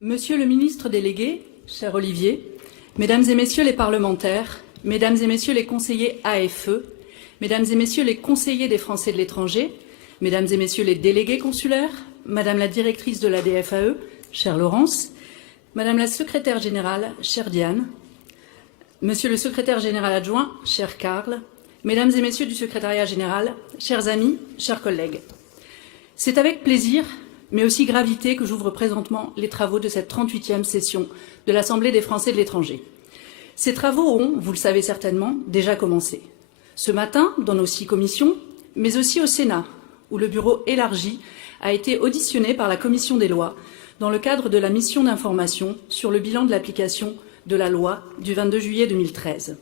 Monsieur le ministre délégué, cher Olivier, Mesdames et Messieurs les parlementaires, Mesdames et Messieurs les conseillers AFE, Mesdames et Messieurs les conseillers des Français de l'étranger, Mesdames et Messieurs les délégués consulaires, Madame la directrice de la DFAE, chère Laurence, Madame la secrétaire générale, chère Diane, Monsieur le secrétaire général adjoint, cher Karl, Mesdames et Messieurs du secrétariat général, chers amis, chers collègues. C'est avec plaisir mais aussi gravité que j'ouvre présentement les travaux de cette 38e session de l'Assemblée des Français de l'étranger. Ces travaux ont, vous le savez certainement, déjà commencé. Ce matin, dans nos 6 commissions, mais aussi au Sénat, où le bureau élargi a été auditionné par la Commission des lois dans le cadre de la mission d'information sur le bilan de l'application de la loi du 22 juillet 2013.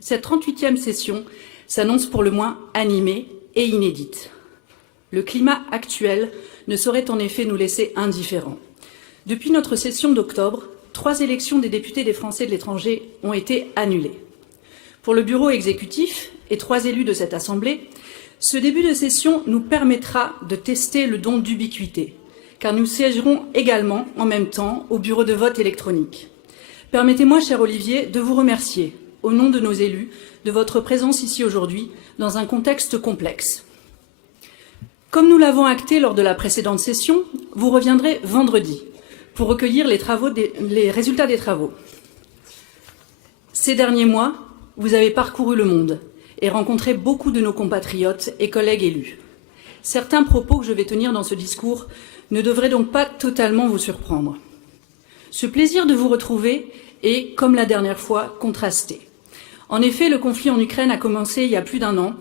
Cette 38e session s'annonce pour le moins animée et inédite. Le climat actuel ne saurait en effet nous laisser indifférents. Depuis notre session d'octobre, 3 élections des députés des Français de l'étranger ont été annulées. Pour le bureau exécutif et 3 élus de cette Assemblée, ce début de session nous permettra de tester le don d'ubiquité, car nous siégerons également en même temps au bureau de vote électronique. Permettez-moi, cher Olivier, de vous remercier, au nom de nos élus, de votre présence ici aujourd'hui dans un contexte complexe. Comme nous l'avons acté lors de la précédente session, vous reviendrez vendredi pour recueillir les résultats des travaux. Ces derniers mois, vous avez parcouru le monde et rencontré beaucoup de nos compatriotes et collègues élus. Certains propos que je vais tenir dans ce discours ne devraient donc pas totalement vous surprendre. Ce plaisir de vous retrouver est, comme la dernière fois, contrasté. En effet, le conflit en Ukraine a commencé il y a plus d'1 an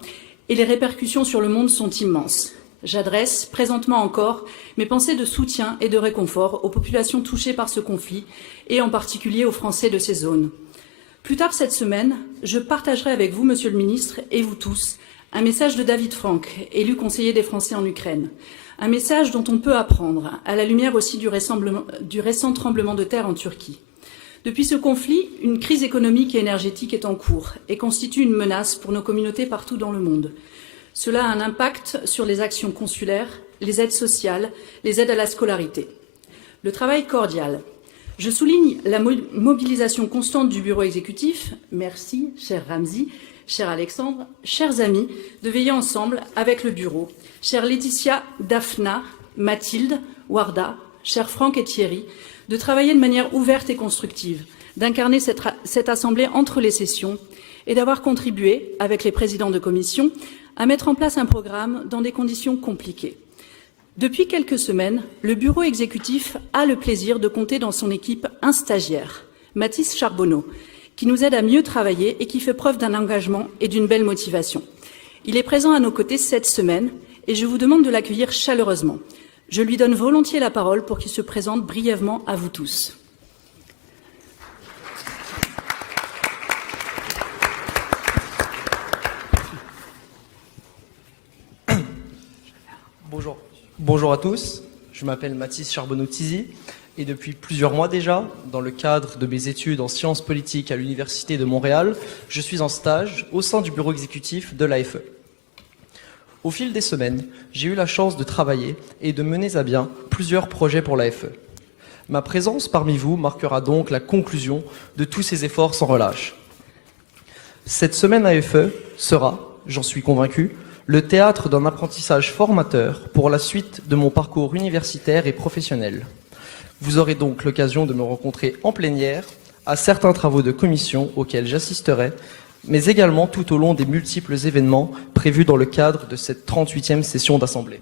et les répercussions sur le monde sont immenses. J'adresse, présentement encore, mes pensées de soutien et de réconfort aux populations touchées par ce conflit et en particulier aux Français de ces zones. Plus tard cette semaine, je partagerai avec vous, Monsieur le Ministre, et vous tous, un message de David Frank, élu conseiller des Français en Ukraine. Un message dont on peut apprendre, à la lumière aussi du récent tremblement de terre en Turquie. Depuis ce conflit, une crise économique et énergétique est en cours et constitue une menace pour nos communautés partout dans le monde. Cela a un impact sur les actions consulaires, les aides sociales, les aides à la scolarité. Le travail cordial. Je souligne la mobilisation constante du bureau exécutif. Merci, cher Ramzi, cher Alexandre, chers amis, de veiller ensemble avec le bureau. Chère Laetitia, Daphna, Mathilde, Warda, chers Franck et Thierry, de travailler de manière ouverte et constructive, d'incarner cette assemblée entre les sessions et d'avoir contribué, avec les présidents de commission, à mettre en place un programme dans des conditions compliquées. Depuis quelques semaines, le bureau exécutif a le plaisir de compter dans son équipe un stagiaire, Mathis Charbonneau, qui nous aide à mieux travailler et qui fait preuve d'un engagement et d'une belle motivation. Il est présent à nos côtés cette semaine et je vous demande de l'accueillir chaleureusement. Je lui donne volontiers la parole pour qu'il se présente brièvement à vous tous. Bonjour à tous, je m'appelle Mathis Charbonneau-Tizy et depuis plusieurs mois déjà, dans le cadre de mes études en sciences politiques à l'Université de Montréal, je suis en stage au sein du bureau exécutif de l'AFE. Au fil des semaines, j'ai eu la chance de travailler et de mener à bien plusieurs projets pour l'AFE. Ma présence parmi vous marquera donc la conclusion de tous ces efforts sans relâche. Cette semaine AFE sera, j'en suis convaincu, le théâtre d'un apprentissage formateur pour la suite de mon parcours universitaire et professionnel. Vous aurez donc l'occasion de me rencontrer en plénière à certains travaux de commission auxquels j'assisterai, mais également tout au long des multiples événements prévus dans le cadre de cette 38e session d'Assemblée.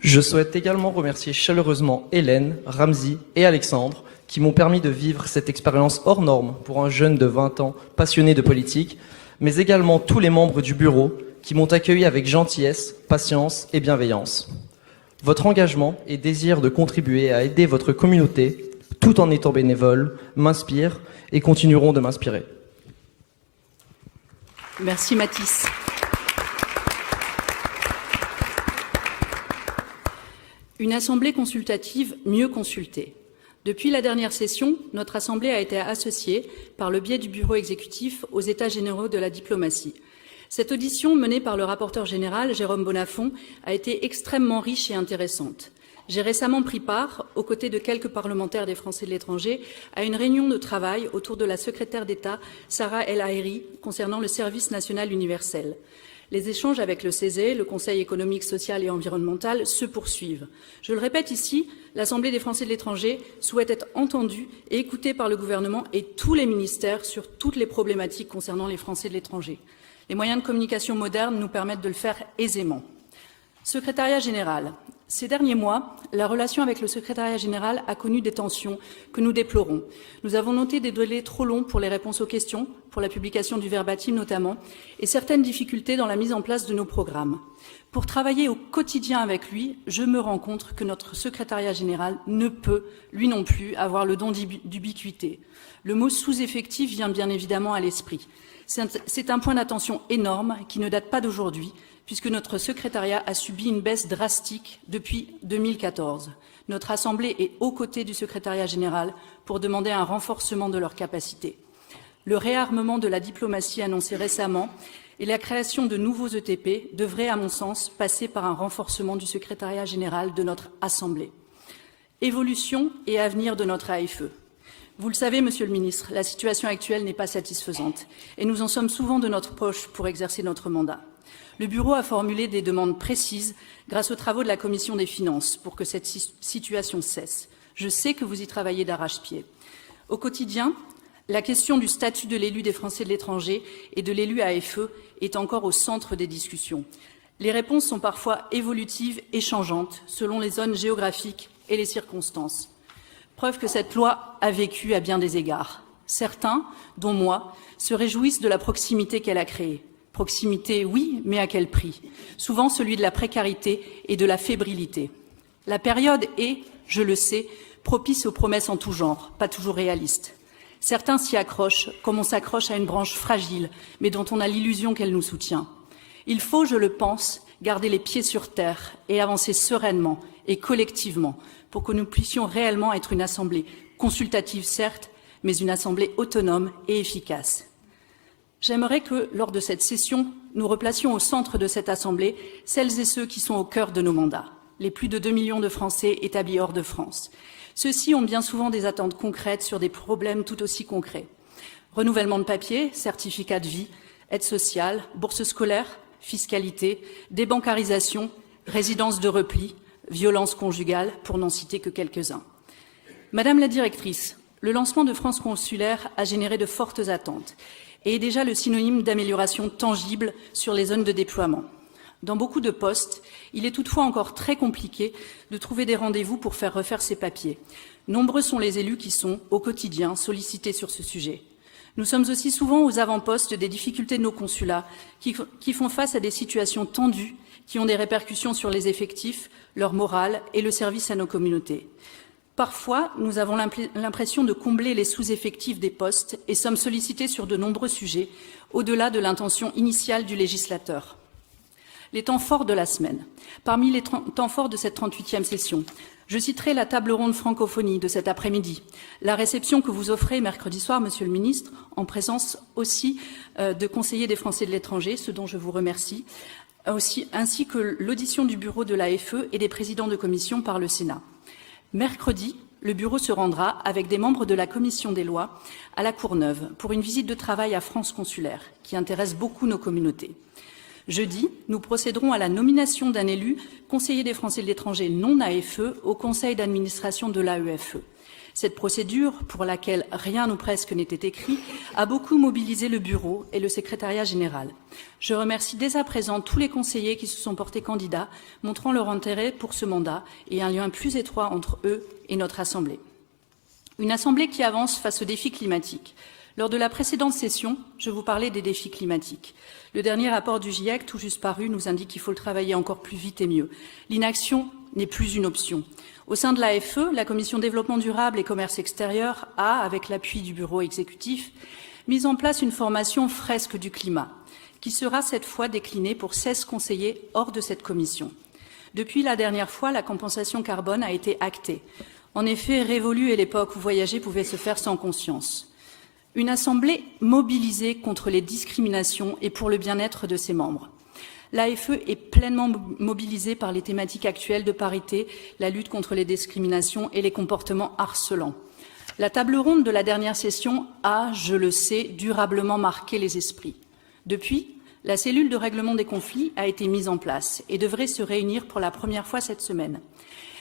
Je souhaite également remercier chaleureusement Hélène, Ramzi et Alexandre qui m'ont permis de vivre cette expérience hors norme pour un jeune de 20 ans passionné de politique, mais également tous les membres du bureau qui m'ont accueilli avec gentillesse, patience et bienveillance. Votre engagement et désir de contribuer à aider votre communauté, tout en étant bénévole, m'inspire et continueront de m'inspirer. Merci Mathis. Une assemblée consultative mieux consultée. Depuis la dernière session, notre Assemblée a été associée, par le biais du bureau exécutif, aux États généraux de la diplomatie. Cette audition menée par le rapporteur général, Jérôme Bonnafont, a été extrêmement riche et intéressante. J'ai récemment pris part, aux côtés de quelques parlementaires des Français de l'étranger, à une réunion de travail autour de la secrétaire d'État Sarah El Haïry concernant le service national universel. Les échanges avec le CESE, le Conseil économique, social et environnemental, se poursuivent. Je le répète ici, l'Assemblée des Français de l'étranger souhaite être entendue et écoutée par le gouvernement et tous les ministères sur toutes les problématiques concernant les Français de l'étranger. Les moyens de communication modernes nous permettent de le faire aisément. Secrétariat général. Ces derniers mois, la relation avec le secrétariat général a connu des tensions que nous déplorons. Nous avons noté des délais trop longs pour les réponses aux questions, pour la publication du verbatim notamment, et certaines difficultés dans la mise en place de nos programmes. Pour travailler au quotidien avec lui, je me rends compte que notre secrétariat général ne peut, lui non plus, avoir le don d'ubiquité. Le mot sous-effectif vient bien évidemment à l'esprit. C'est un point d'attention énorme qui ne date pas d'aujourd'hui, puisque notre secrétariat a subi une baisse drastique depuis 2014. Notre Assemblée est aux côtés du secrétariat général pour demander un renforcement de leurs capacités. Le réarmement de la diplomatie annoncé récemment et la création de nouveaux ETP devraient, à mon sens, passer par un renforcement du secrétariat général de notre Assemblée. Évolution et avenir de notre AFE. Vous le savez, Monsieur le Ministre, la situation actuelle n'est pas satisfaisante et nous en sommes souvent de notre poche pour exercer notre mandat. Le Bureau a formulé des demandes précises grâce aux travaux de la Commission des finances pour que cette situation cesse. Je sais que vous y travaillez d'arrache-pied. Au quotidien, la question du statut de l'élu des Français de l'étranger et de l'élu AFE est encore au centre des discussions. Les réponses sont parfois évolutives et changeantes selon les zones géographiques et les circonstances. Preuve que cette loi a vécu à bien des égards. Certains, dont moi, se réjouissent de la proximité qu'elle a créée. Proximité, oui, mais à quel prix? Souvent celui de la précarité et de la fébrilité. La période est, je le sais, propice aux promesses en tout genre, pas toujours réalistes. Certains s'y accrochent, comme on s'accroche à une branche fragile, mais dont on a l'illusion qu'elle nous soutient. Il faut, je le pense, garder les pieds sur terre et avancer sereinement et collectivement pour que nous puissions réellement être une assemblée consultative, certes, mais une assemblée autonome et efficace. J'aimerais que, lors de cette session, nous replacions au centre de cette Assemblée celles et ceux qui sont au cœur de nos mandats, les plus de 2 millions de Français établis hors de France. Ceux-ci ont bien souvent des attentes concrètes sur des problèmes tout aussi concrets. Renouvellement de papier, certificat de vie, aide sociale, bourse scolaire, fiscalité, débancarisation, résidence de repli, violence conjugale, pour n'en citer que quelques-uns. Madame la directrice, le lancement de France Consulaire a généré de fortes attentes et est déjà le synonyme d'amélioration tangible sur les zones de déploiement. Dans beaucoup de postes, il est toutefois encore très compliqué de trouver des rendez-vous pour faire refaire ces papiers. Nombreux sont les élus qui sont, au quotidien, sollicités sur ce sujet. Nous sommes aussi souvent aux avant-postes des difficultés de nos consulats qui font face à des situations tendues qui ont des répercussions sur les effectifs, leur morale et le service à nos communautés. Parfois, nous avons l'impression de combler les sous-effectifs des postes et sommes sollicités sur de nombreux sujets, au-delà de l'intention initiale du législateur. Les temps forts de la semaine. Parmi les temps forts de cette 38e session, je citerai la table ronde francophonie de cet après-midi, la réception que vous offrez mercredi soir, Monsieur le Ministre, en présence aussi de conseillers des Français de l'étranger, ce dont je vous remercie, ainsi que l'audition du bureau de l'AFE et des présidents de commission par le Sénat. Mercredi, le bureau se rendra, avec des membres de la commission des lois, à la Courneuve pour une visite de travail à France Consulaire, qui intéresse beaucoup nos communautés. Jeudi, nous procéderons à la nomination d'un élu conseiller des Français de l'étranger non AFE au conseil d'administration de l'AEFE. Cette procédure, pour laquelle rien ou presque n'était écrit, a beaucoup mobilisé le bureau et le secrétariat général. Je remercie dès à présent tous les conseillers qui se sont portés candidats, montrant leur intérêt pour ce mandat et un lien plus étroit entre eux et notre Assemblée. Une Assemblée qui avance face aux défis climatiques. Lors de la précédente session, je vous parlais des défis climatiques. Le dernier rapport du GIEC, tout juste paru, nous indique qu'il faut le travailler encore plus vite et mieux. L'inaction n'est plus une option. Au sein de l'AFE, la Commission développement durable et commerce extérieur a, avec l'appui du bureau exécutif, mis en place une formation fresque du climat, qui sera cette fois déclinée pour 16 conseillers hors de cette commission. Depuis la dernière fois, la compensation carbone a été actée. En effet, révolue est l'époque où voyager pouvait se faire sans conscience. une assemblée mobilisée contre les discriminations et pour le bien-être de ses membres. L'AFE est pleinement mobilisée par les thématiques actuelles de parité, la lutte contre les discriminations et les comportements harcelants. La table ronde de la dernière session a, je le sais, durablement marqué les esprits. Depuis, la cellule de règlement des conflits a été mise en place et devrait se réunir pour la première fois cette semaine.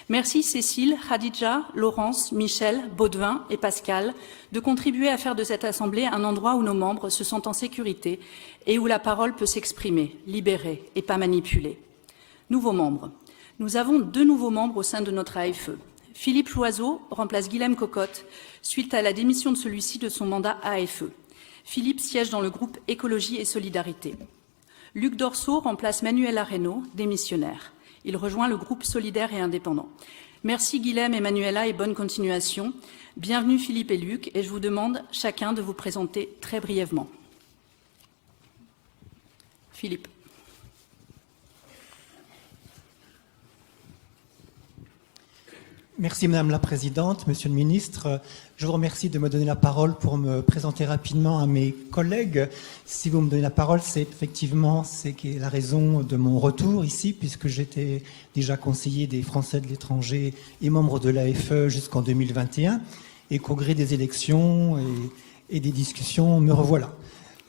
Merci Cécile, Khadija, Laurence, Michel, Baudouin et Pascal de contribuer à faire de cette Assemblée un endroit où nos membres se sentent en sécurité et où la parole peut s'exprimer, libérée et pas manipulée. Nouveaux membres. Nous avons 2 nouveaux membres au sein de notre AFE. Philippe Loiseau remplace Guilhem Cocotte suite à la démission de celui-ci de son mandat AFE. Philippe siège dans le groupe Écologie et Solidarité. Luc Dorceau remplace Manuela Reynaud, démissionnaire. Il rejoint le groupe Solidaire et Indépendant. Merci Guilhem et Manuela et bonne continuation. Bienvenue Philippe et Luc et je vous demande chacun de vous présenter très brièvement. Philippe. Merci Madame la Présidente, Monsieur le Ministre. Je vous remercie de me donner la parole pour me présenter rapidement à mes collègues. Si vous me donnez la parole, c'est effectivement la raison de mon retour ici, puisque j'étais déjà conseiller des Français de l'étranger et membre de l'AFE jusqu'en 2021, et qu'au gré des élections et des discussions, me revoilà.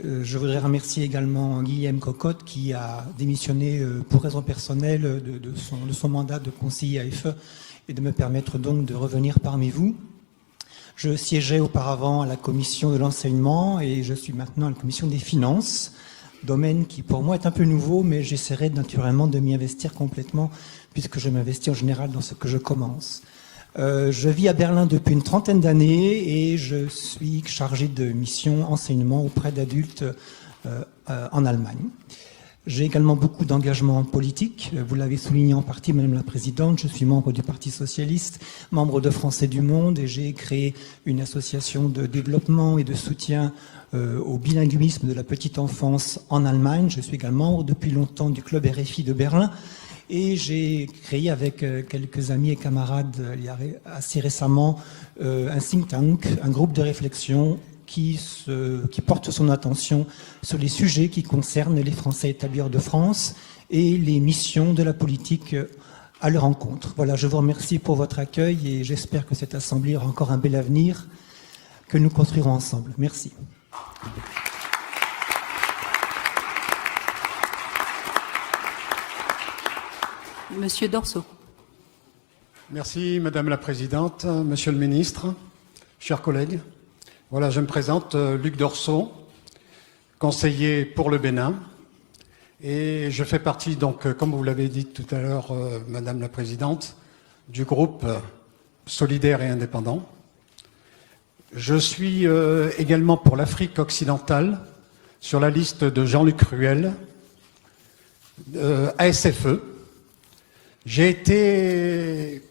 Je voudrais remercier également Guilhem Cocotte qui a démissionné pour raison personnelle de son mandat de conseiller AFE et de me permettre donc de revenir parmi vous. Je siégeais auparavant à la commission de l'enseignement et je suis maintenant à la commission des finances, domaine qui pour moi est un peu nouveau, mais j'essaierai naturellement de m'y investir complètement puisque je m'investis en général dans ce que je commence. Je vis à Berlin depuis une trentaine d'années et je suis chargé de mission enseignement auprès d'adultes en Allemagne. J'ai également beaucoup d'engagement politique. Vous l'avez souligné en partie, Madame la Présidente. Je suis membre du Parti Socialiste, membre de Français du Monde et j'ai créé une association de développement et de soutien au bilinguisme de la petite enfance en Allemagne. Je suis également membre depuis longtemps du club RFI de Berlin et j'ai créé avec quelques amis et camarades assez récemment un think tank, un groupe de réflexion qui porte son attention sur les sujets qui concernent les Français établis hors de France et les missions de la politique à leur encontre. Voilà, je vous remercie pour votre accueil et j'espère que cette Assemblée aura encore un bel avenir que nous construirons ensemble. Merci. Monsieur Dorceau. Merci Madame la Présidente, Monsieur le Ministre, chers collègues. Voilà, je me présente, Luc Dorceau, conseiller pour le Bénin. Et je fais partie, donc, comme vous l'avez dit tout à l'heure, Madame la Présidente, du groupe Solidaire et Indépendant. Je suis également pour l'Afrique occidentale, sur la liste de Jean-Luc Ruel, ASFE. J'ai été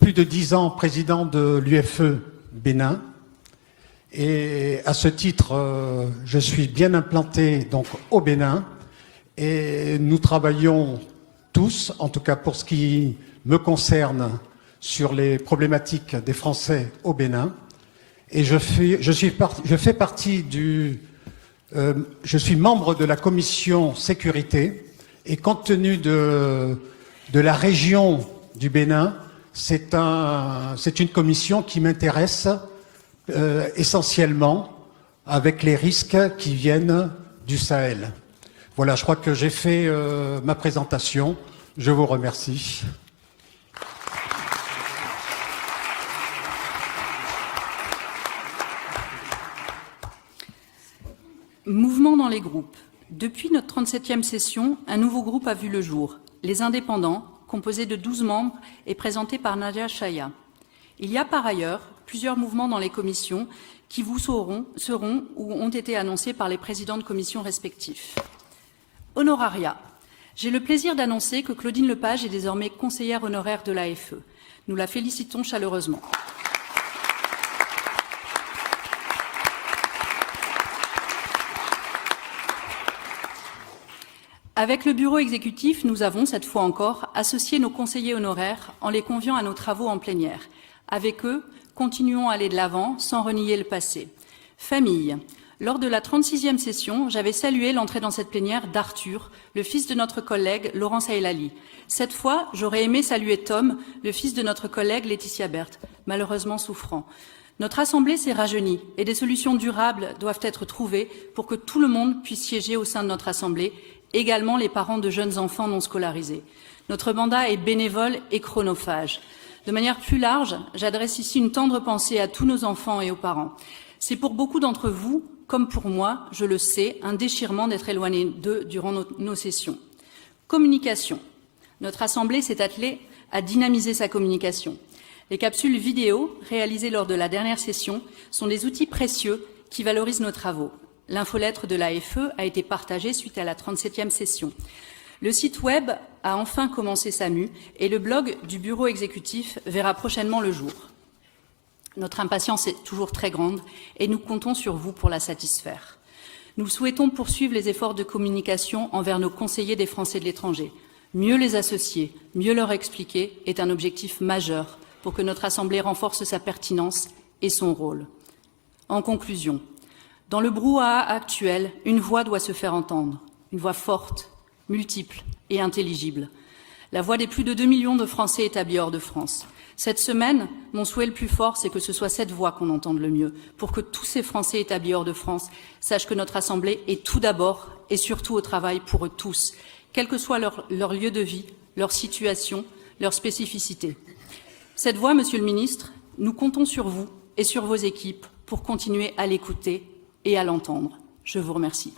plus de 10 ans président de l'UFE Bénin. Et à ce titre, je suis bien implanté donc, au Bénin et nous travaillons tous, en tout cas pour ce qui me concerne, sur les problématiques des Français au Bénin. Et je suis membre de la commission sécurité et compte tenu de la région du Bénin, c'est une commission qui m'intéresse essentiellement avec les risques qui viennent du Sahel. Voilà, je crois que j'ai fait ma présentation. Je vous remercie. Mouvement dans les groupes. Depuis notre 37e session, un nouveau groupe a vu le jour. Les Indépendants, composé de 12 membres, et présenté par Nadia Chaya. Il y a par ailleurs plusieurs mouvements dans les commissions qui vous seront ou ont été annoncés par les présidents de commissions respectifs. Honoraria. J'ai le plaisir d'annoncer que Claudine Lepage est désormais conseillère honoraire de l'AFE. Nous la félicitons chaleureusement. Avec le bureau exécutif, nous avons, cette fois encore, associé nos conseillers honoraires en les conviant à nos travaux en plénière. Avec eux, continuons à aller de l'avant sans renier le passé. Famille. Lors de la 36e session, j'avais salué l'entrée dans cette plénière d'Arthur, le fils de notre collègue Laurence Aelali. Cette fois, j'aurais aimé saluer Tom, le fils de notre collègue Laetitia Berthe, malheureusement souffrant. Notre Assemblée s'est rajeunie et des solutions durables doivent être trouvées pour que tout le monde puisse siéger au sein de notre Assemblée, également les parents de jeunes enfants non scolarisés. Notre mandat est bénévole et chronophage. De manière plus large, j'adresse ici une tendre pensée à tous nos enfants et aux parents. C'est pour beaucoup d'entre vous, comme pour moi, je le sais, un déchirement d'être éloigné d'eux durant nos sessions. Communication. Notre Assemblée s'est attelée à dynamiser sa communication. Les capsules vidéo réalisées lors de la dernière session sont des outils précieux qui valorisent nos travaux. L'infolettre de l'AFE a été partagée suite à la 37e session. Le site web a enfin commencé sa mue et le blog du bureau exécutif verra prochainement le jour. Notre impatience est toujours très grande et nous comptons sur vous pour la satisfaire. Nous souhaitons poursuivre les efforts de communication envers nos conseillers des Français de l'étranger. Mieux les associer, mieux leur expliquer est un objectif majeur pour que notre Assemblée renforce sa pertinence et son rôle. En conclusion, dans le brouhaha actuel, une voix doit se faire entendre, une voix forte, multiple et intelligible. La voix des plus de 2 millions de Français établis hors de France. Cette semaine, mon souhait le plus fort, c'est que ce soit cette voix qu'on entende le mieux, pour que tous ces Français établis hors de France sachent que notre Assemblée est tout d'abord et surtout au travail pour eux tous, quel que soit leur lieu de vie, leur situation, leur spécificité. Cette voix, Monsieur le Ministre, nous comptons sur vous et sur vos équipes pour continuer à l'écouter et à l'entendre. Je vous remercie.